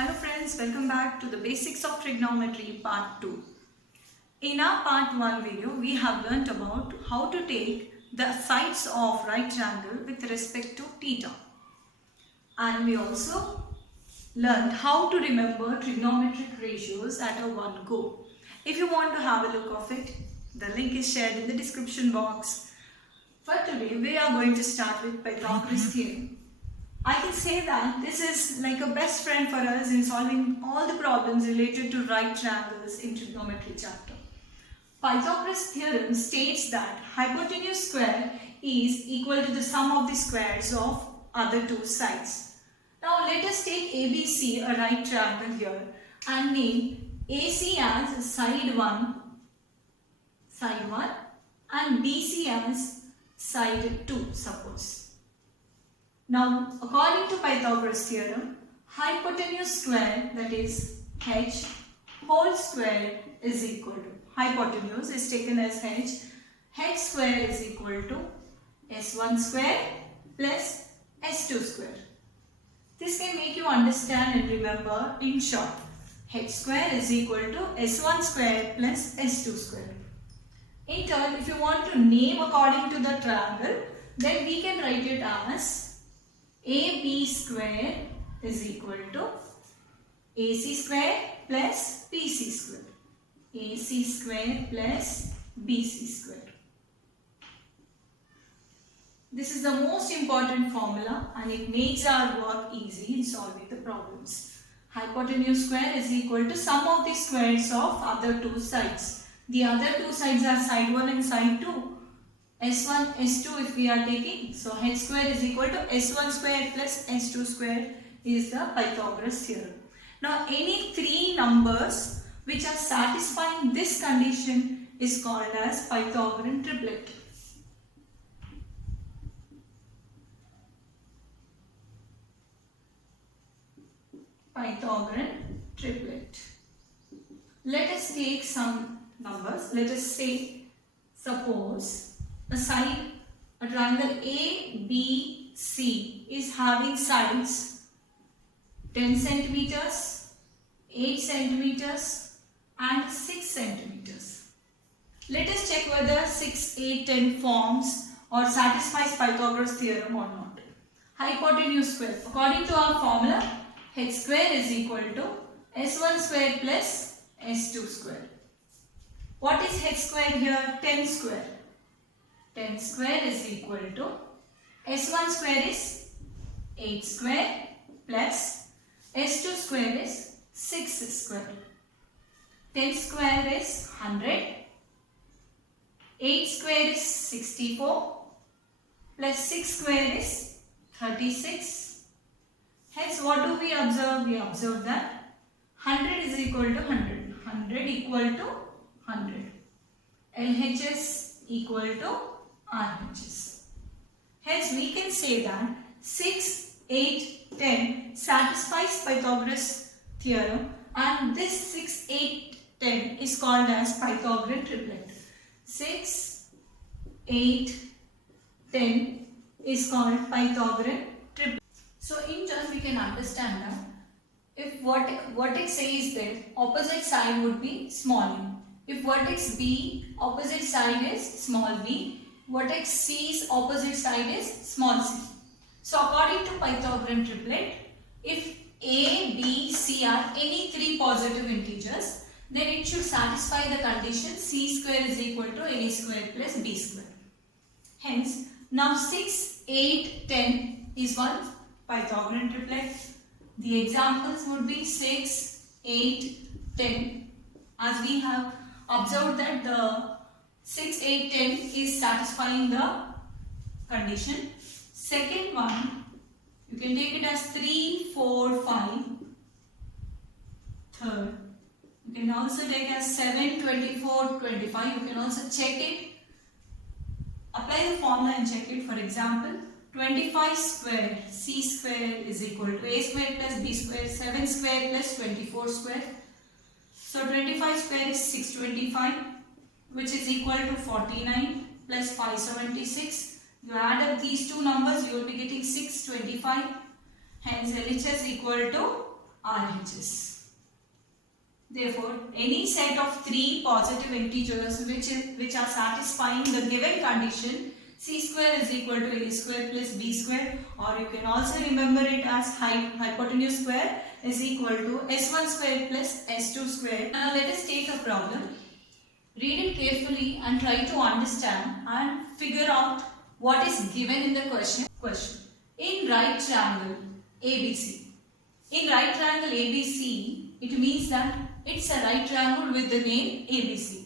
Hello friends, welcome back to the Basics of Trigonometry Part 2. In our Part 1 video, we have learnt about how to take the sides of right triangle with respect to theta. And we also learned how to remember trigonometric ratios at a one go. If you want to have a look of it, the link is shared in the description box. For today, we are going to start with Pythagoras Theorem. I can say that this is like a best friend for us in solving all the problems related to right triangles in trigonometry chapter. Pythagoras theorem states that hypotenuse square is equal to the sum of the squares of other two sides. Now let us take ABC, a right triangle here, and name AC as side 1 and BC as side 2, suppose. Now, according to Pythagoras theorem, hypotenuse square, that is h whole square, is equal to, hypotenuse is taken as h square is equal to s1 square plus s2 square. This can make you understand and remember in short. H square is equal to s1 square plus s2 square. In turn, if you want to name according to the triangle, then we can write it as AB square is equal to AC square plus BC square. AC square plus BC square. This is the most important formula and it makes our work easy in solving the problems. Hypotenuse square is equal to sum of the squares of other two sides. The other two sides are side 1 and side 2. S1, S2 if we are taking. So h square is equal to S1 square plus S2 square is the Pythagoras theorem. Now any three numbers which are satisfying this condition is called as Pythagorean triplet. Pythagorean triplet. Let us take some numbers. Let us say, suppose a triangle ABC is having sides 10 centimeters, 8 centimeters and 6 centimeters. Let us check whether 6, 8, 10 forms or satisfies Pythagoras theorem or not. Hypotenuse square. According to our formula, h square is equal to s1 square plus s2 square. What is h square here? 10 square. 10 square is equal to s1 square is 8 square plus s2 square is 6 square. 10 square is 100. 8 square is 64 plus 6 square is 36. Hence what do we observe? We observe that 100 is equal to 100. 100 equal to 100. LHS equal to RHS. Hence we can say that 6, 8, 10 satisfies Pythagoras theorem and this 6, 8, 10 is called as Pythagorean triplet. 6, 8, 10 is called Pythagorean triplet. So in turn we can understand that if vertex A is there, opposite side would be small e. If vertex B, opposite side is small b. Vertex C's opposite side is small c. So according to Pythagorean triplet, if A, B, C are any three positive integers, then it should satisfy the condition c square is equal to a square plus b square. Hence, now 6, 8, 10 is one Pythagorean triplet. The examples would be 6, 8, 10. As we have observed that the 6, 8, 10 is satisfying the condition. Second one, you can take it as 3, 4, 5. Third, you can also take as 7, 24, 25. You can also check it. Apply the formula and check it. For example, 25 square, c square is equal to a square plus b square, 7 square plus 24 square. So 25 square is 625. Which is equal to 49 plus 576. You add up these two numbers, you will be getting 625. Hence LHS equal to RHS. Therefore, any set of three positive integers which are satisfying the given condition c square is equal to a square plus b square, or you can also remember it as hypotenuse square is equal to s1 square plus s2 square. Now let us take a problem. Read it carefully and try to understand and figure out what is given in the question. In right triangle ABC. In right triangle ABC, it means that it's a right triangle with the name ABC.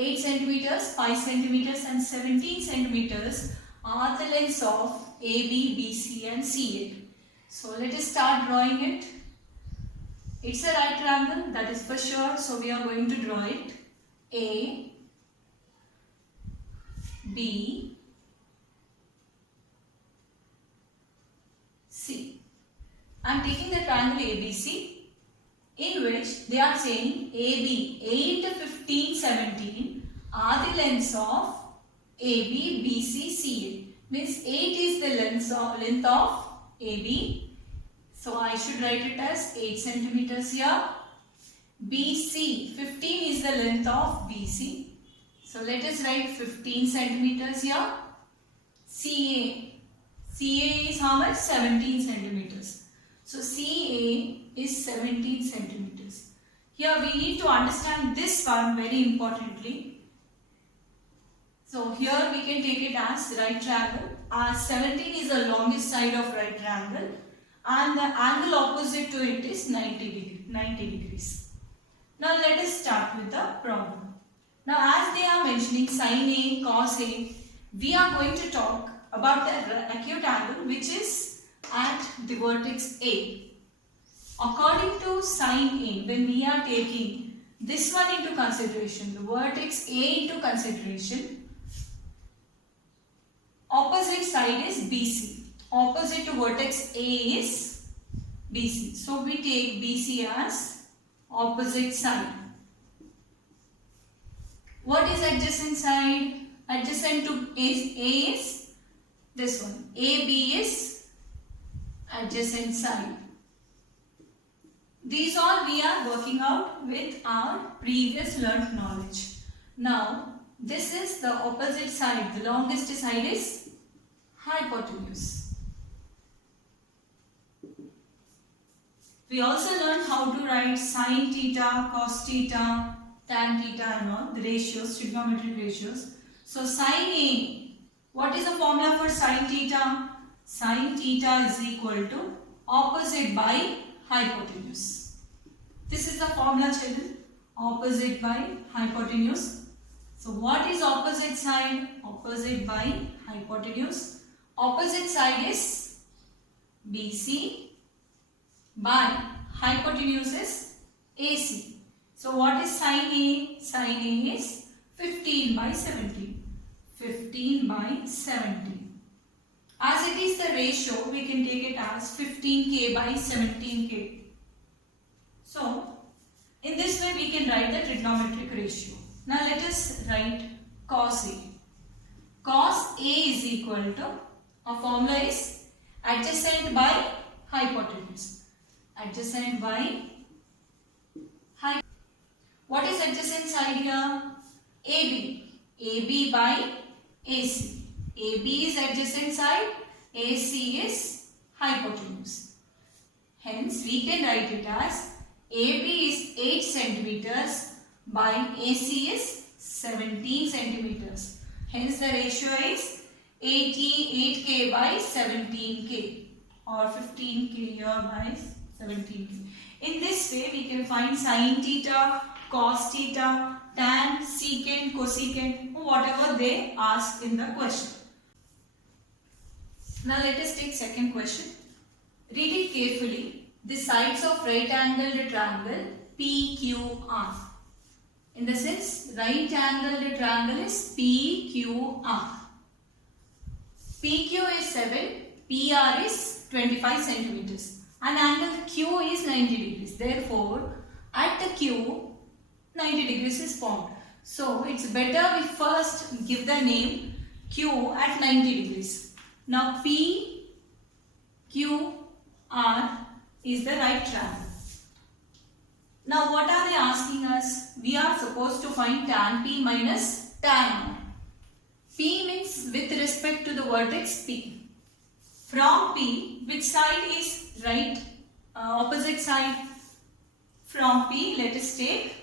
8 centimeters, 5 centimeters and 17 centimeters are the lengths of AB, BC and CA. So let us start drawing it. It's a right triangle, that is for sure. So we are going to draw it. A, B, C. I am taking the triangle ABC, in which they are saying AB 8, 15, 17 are the lengths of AB, BC, CA. Means 8 is the length of AB. So I should write it as 8 centimeters here. BC 15 is the length of BC. So let us write 15 centimeters here. CA is how much? 17 centimeters. So CA is 17 centimeters. Here we need to understand this one very importantly. So here we can take it as right triangle. 17 is the longest side of right triangle and the angle opposite to it is 90 degrees. Now let us start with the problem. Now as they are mentioning sine A, cos A, we are going to talk about the acute angle which is at the vertex A. According to sine A, when we are taking this one into consideration, the vertex A into consideration, opposite side is BC. Opposite to vertex A is BC. So we take BC as opposite side. What is adjacent side? Adjacent to A is this one. AB is adjacent side. These all we are working out with our previous learnt knowledge. Now this is the opposite side. The longest side is hypotenuse. We also learned how to write sine theta, cos theta, tan theta and all, the ratios, trigonometric ratios. So sine A, what is the formula for sine theta? Sine theta is equal to opposite by hypotenuse. This is the formula, children, opposite by hypotenuse. So what is opposite side? Opposite by hypotenuse. Opposite side is BC. By hypotenuse is AC. So what is sine A? Sine A is 15 by 17. 15 by 17. As it is the ratio, we can take it as 15k by 17k. So in this way we can write the trigonometric ratio. Now let us write cos A. Cos A is equal to, our formula is adjacent by hypotenuse. Adjacent by hypotenuse. What is adjacent side here? AB. AB by AC. AB is adjacent side. AC is hypotenuse. Hence we can write it as AB is 8 centimeters by AC is 17 centimeters. Hence the ratio is 8k by 17k or 15k here by 17k. In this way we can find sine theta, cos theta, tan, secant, cosecant, whatever they ask in the question. Now let us take second question. Read it carefully. The sides of right angled triangle PQR. In the sense, right angled triangle is PQR. PQ is 7, PR is 25 centimeters. And angle Q is 90 degrees. Therefore, at the Q, 90 degrees is formed. So, it's better we first give the name Q at 90 degrees. Now, P, Q, R is the right triangle. Now what are they asking us? We are supposed to find tan P minus tan R. P means with respect to the vertex P. From P, which side is right? Opposite side. From P, let us take.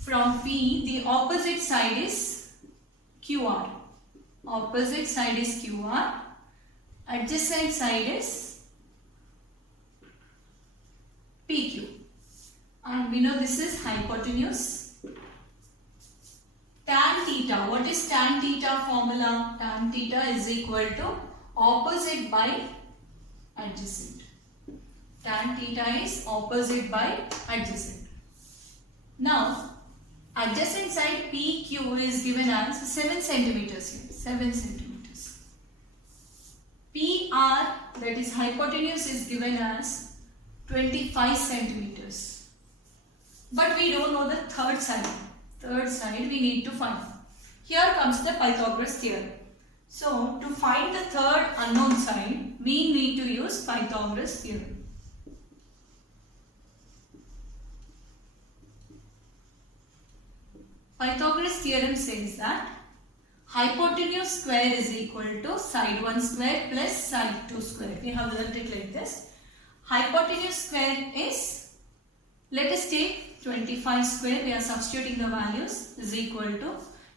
From P, the opposite side is QR. Opposite side is QR. Adjacent side is PQ. And we know this is hypotenuse. Tan theta. What is tan theta formula? Tan theta is equal to opposite by adjacent. Tan theta is opposite by adjacent. Now, adjacent side PQ is given as 7 centimeters here. 7 centimeters. PR, that is hypotenuse, is given as 25 centimeters. But we don't know the third side. Third side we need to find. Here comes the Pythagoras Theorem. So, to find the third unknown side, we need to use Pythagoras Theorem. Pythagoras Theorem says that hypotenuse square is equal to side 1 square plus side 2 square. We have learnt it like this. Hypotenuse square is, let us take 25 square, we are substituting the values, is equal to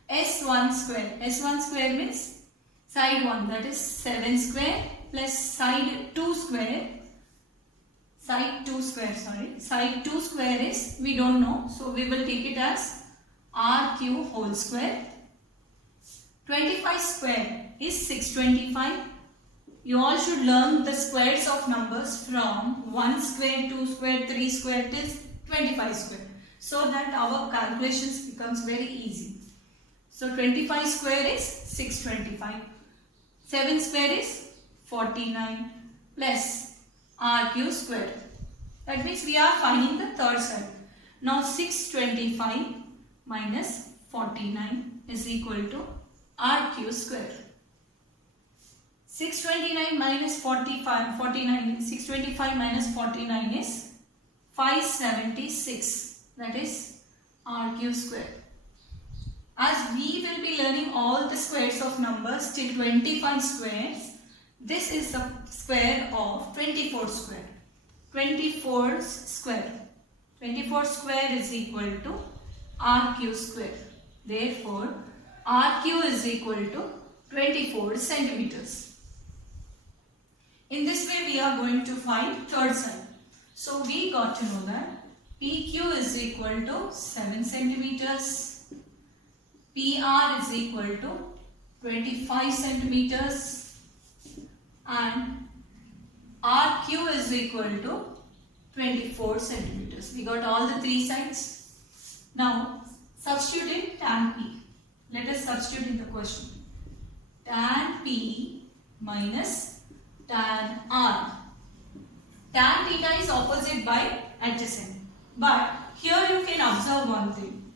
S1 square. S1 square means side 1, that is 7 square plus side 2 square. Side 2 square is, we don't know, so we will take it as RQ whole square. 25 square is 625. You all should learn the squares of numbers from 1 square, 2 square, 3 square till 25 square, so that our calculations becomes very easy. So 25 square is 625. 7 square is 49 plus RQ square. That means we are finding the third side. Now 625 minus 49 is equal to RQ square. 629 minus 49, 625 minus 49 is 576. That is RQ square. As we will be learning all the squares of numbers till 25 squares, this is the square of 24 square. 24 square. 24 square is equal to RQ square. Therefore, RQ is equal to 24 centimeters. In this way, we are going to find third side. So, we got to know that PQ is equal to 7 centimeters. PR is equal to 25 centimeters. And RQ is equal to 24 centimeters. We got all the three sides. Now, substitute in tan P. Let us substitute in the question. Tan P minus tan R. Tan theta is opposite by adjacent. But here you can observe one thing.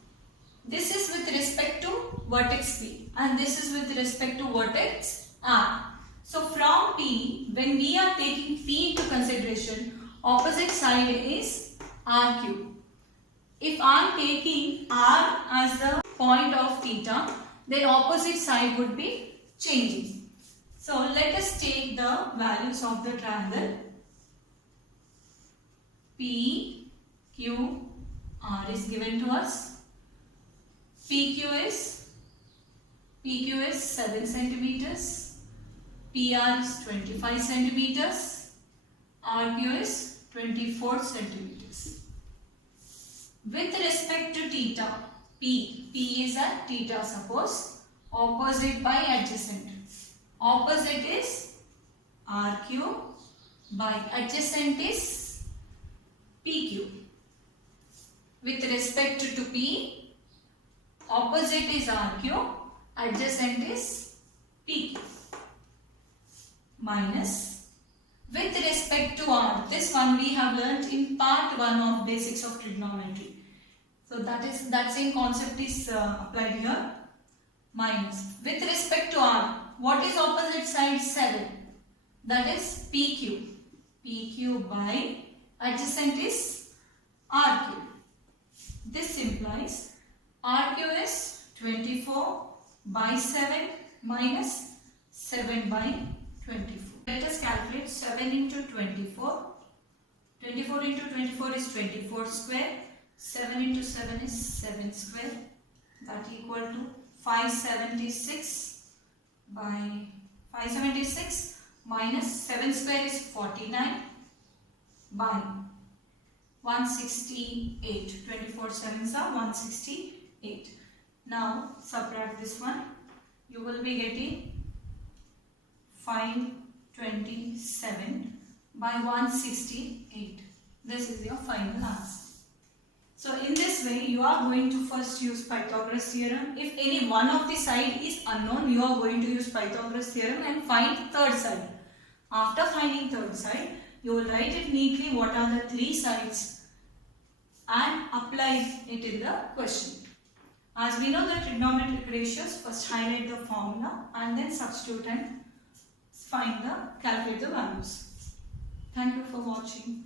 This is with respect to vertex P and this is with respect to vertex R. So from P, when we are taking P into consideration, opposite side is RQ. If I am taking R as the point of theta, then opposite side would be changing. So let us take the values of the triangle. P, Q, R is given to us. PQ is 7 centimeters. PR is 25 centimeters. RQ is 24 centimeters. With respect to theta, P is at theta, suppose, opposite by adjacent. Opposite is RQ by adjacent is PQ. With respect to P, opposite is RQ, adjacent is PQ. Minus, with respect to R, this one we have learnt in part 1 of Basics of Trigonometry. So that same concept is applied here. Minus, with respect to R, what is opposite side? 7. That is PQ. PQ by adjacent is r cube. This implies r cube is 24 by 7 minus 7 by 24. Let us calculate 7 into 24. 24 into 24 is 24 square. 7 into 7 is 7 square. That equal to 576 by 576 minus 7 square is 49 by 168. 24 sevens are 168. Now subtract this one. You will be getting 527 by 168. This is your final answer. So in this way, you are going to first use Pythagoras theorem. If any one of the side is unknown, you are going to use Pythagoras theorem and find third side. After finding third side, you will write it neatly what are the three sides and apply it in the question. As we know the trigonometric ratios, first highlight the formula and then substitute and calculate the values. Thank you for watching.